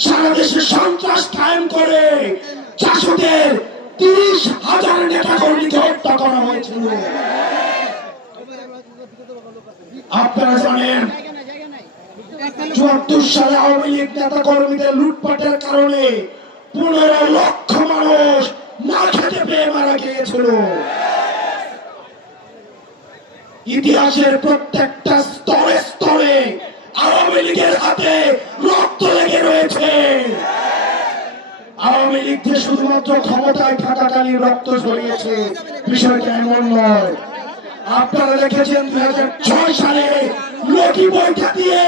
সারা দেশে সন্ত্রাস কায়েম করে জাসদের 30,000 নেতা কর্মীকে হত্যা করা হয়েছিল। আপনারা জানেন ৭৪ সালে আওয়ামী লীগ নেতা কর্মীদের লুটপাটের কারণে 15 লক্ষ মানুষ না খেতে পেয়ে মারা গিয়েছিল। ইতিহাসের প্রত্যেকটা স্তরে স্তরে আওয়ামী লীগের হাতে রক্ত লেগে রয়েছে। আওয়ামী লীগ যে শুধুমাত্র ক্ষমতায় থাকাকালীন রক্ত ঝরিয়েছে বিষয়টা এমন নয়। আপনারা দেখেছেন 2006 সালে লগি বৈঠা দিয়ে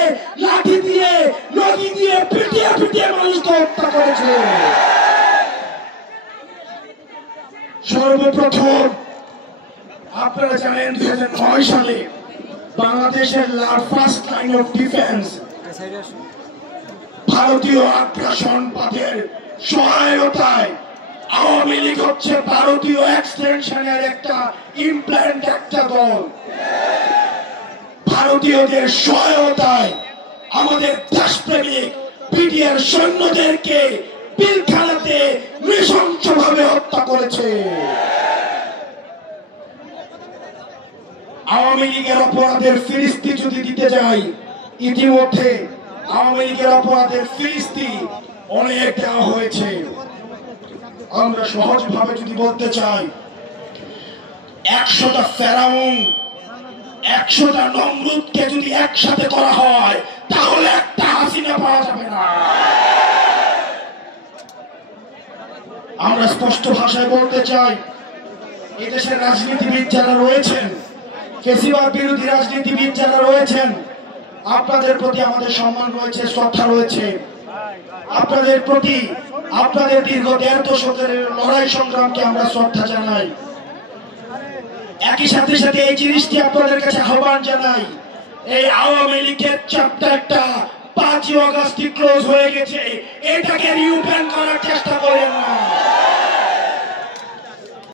লাঠি দিয়ে লগি দিয়ে পিটিয়ে পিটিয়ে মানুষকে হত্যা করেছে। সর্বপ্রথম আপনারা জানেন 2009 সালে বাংলাদেশের ফার্স্ট লাইন অফ ডিফেন্স ভারতীয় আগ্রাসনবাদের সহায়তায় আওয়ামী লীগ হচ্ছে ভারতীয় এক্সটেনশনের একটা ইমপ্ল্যান্ট একটা দল। ভারতীয়দের সহায়তায় আমাদের দেশপ্রেমিক বিডিআর সৈন্যদেরকে পিলখানাতে নৃশংসভাবে হত্যা করেছে। আওয়ামী লীগের অপরাধের ফিরিস্তি যদি দিতে যাই, ইতিমধ্যে আওয়ামী লীগের অপরাধের ফিরিস্তি অনেক দেওয়া হয়েছে। আমরা সহজভাবে যদি বলতে চাই, 100টা ফেরাউন 100টা নমরুদকে যদি একসাথে করা হয় তাহলে একটা হাসিনা পাওয়া যাবে না। আমরা স্পষ্ট ভাষায় বলতে চাই, এদেশের রাজনীতিবিদ যারা রয়েছেন, ফ্যাসিবাদ বিরোধী রাজনীতিবিদ যারা রয়েছেন, আপনাদের প্রতি আমাদের সম্মান রয়েছে, শ্রদ্ধা রয়েছে। আপনাদের প্রতি আপনাদের দীর্ঘ 1.5 দশকের লড়াই সংগ্রামকে আমরা শ্রদ্ধা জানাই। একই সাথে সাথে এই জিনিসটি আপনাদের কাছে আহ্বান জানাই, এই আওয়ামী লীগের চ্যাপ্টারটা 5ই আগস্ট ক্লোজ হয়ে গেছে, এটাকে রিওপেন করার চেষ্টা করেন না।